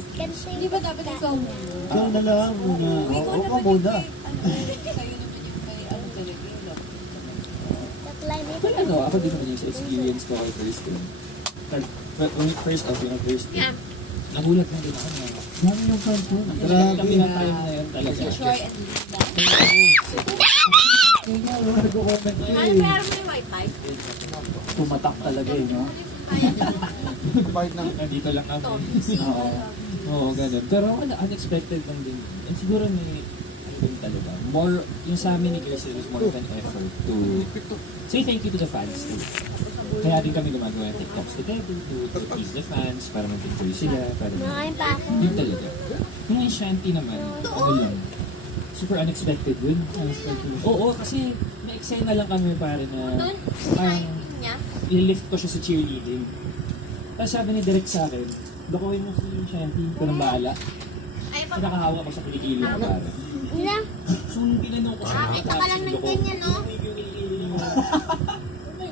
vlog. Hindi ba dapat ikaw muna? Ikaw na lang muna. Oo ka muna. Sa'yo naman yung may ano talaga yung love. Well, ano, ako din naman yung sa experience ko kay Kirsten. First off, yung first day, nagulat lang din ako na Dami yung friends mo. grabe Grabe. na time na yun talaga. Troy and Linda. Kaya nga, nag-comment ko Ano eh. pero may wifi? Tumatak talaga eh, no? Part ng nandito lang kami. Oo. Oo, ganun. Pero ano, unexpected lang din. And siguro may, ano din talaga, more, yung sa amin ni Kirsten was more of an effort to say thank you to the fans too. Kaya din kami gumagawa ng TikToks together to please the fans, para mag-enjoy sila, para yun talaga. Yung Shanty naman, ano lang, super unexpected yun. Oo, kasi na-excite na lang kami pare na parang ililift ko siya sa cheerleading. Tapos sabi ni Direk sa akin, lukuhin mo si Shanty, ito nang bahala. Nakakahawa ko sa kilikilo ko pare. So, ginanong ko siya. Ito ka lang ng ganyan, no?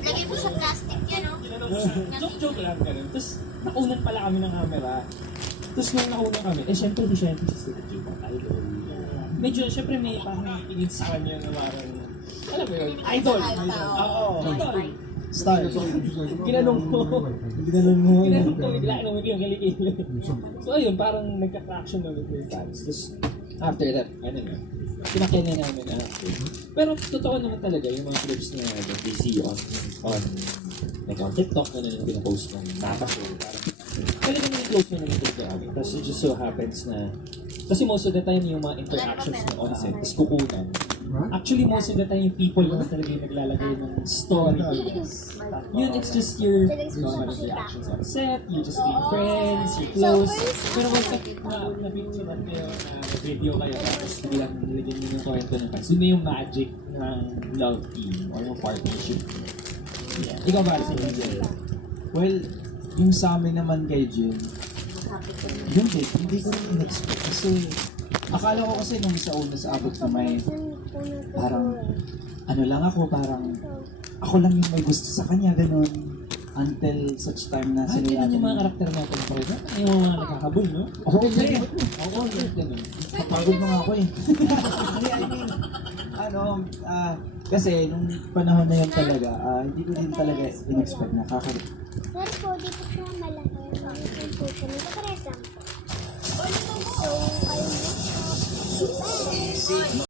Lagay mo sa plastic yan, no? Joke lang ganun. Tapos, nakunan pala kami ng camera. Tapos nung nakunan kami, syempre si Shanty si Sir J. Idol. Medyo, syempre may parang tingin sa kanya na parang, alam mo yun, idol. Oo, idol. Star. Ginanong ko. Ginanong mo. Ginanong ko, bigla na yung galikilo. So ayun, parang nagka-traction na with your fans. Tapos, after that, ano na, pinakyan na namin after. Pero totoo naman talaga yung mga clips na we see on like on TikTok na yung pinapost ng Naka Show. Parang talaga yung close na naman ito kami. Tapos it just so happens na, kasi most of the time yung mga interactions na on set is kukunan. Actually, most of the time yung people naman talaga yung naglalagay ng story. Yun, it's just your reactions on set, you're just being friends, you're close. Pero once na-picture kayo, na video kayo, tapos bilang nilagyan nyo ng kwento ng fans, yun na yung magic ng love team or yung partnership. Yeah. Ikaw ba sa Angel? Well, yung sa amin naman kay Jim, yun din, hindi ko rin in-expect. Kasi, akala ko kasi nung sa una sa abot na may, parang, ano lang ako, parang, ako lang yung may gusto sa kanya, ganun. Until such time na Ay, sila ganun yung mga natin. karakter natin, Fred. Yung mga nakakabul, no? Oo, okay. Oo, ganun. Kapagod na nga ako eh. Hindi, I mean, ano, kasi nung panahon na yun talaga, hindi ko din talaga in-expect na kakaroon. Pero po, dito siya malaki. Ang puso nito, parehas lang po. So, ayun.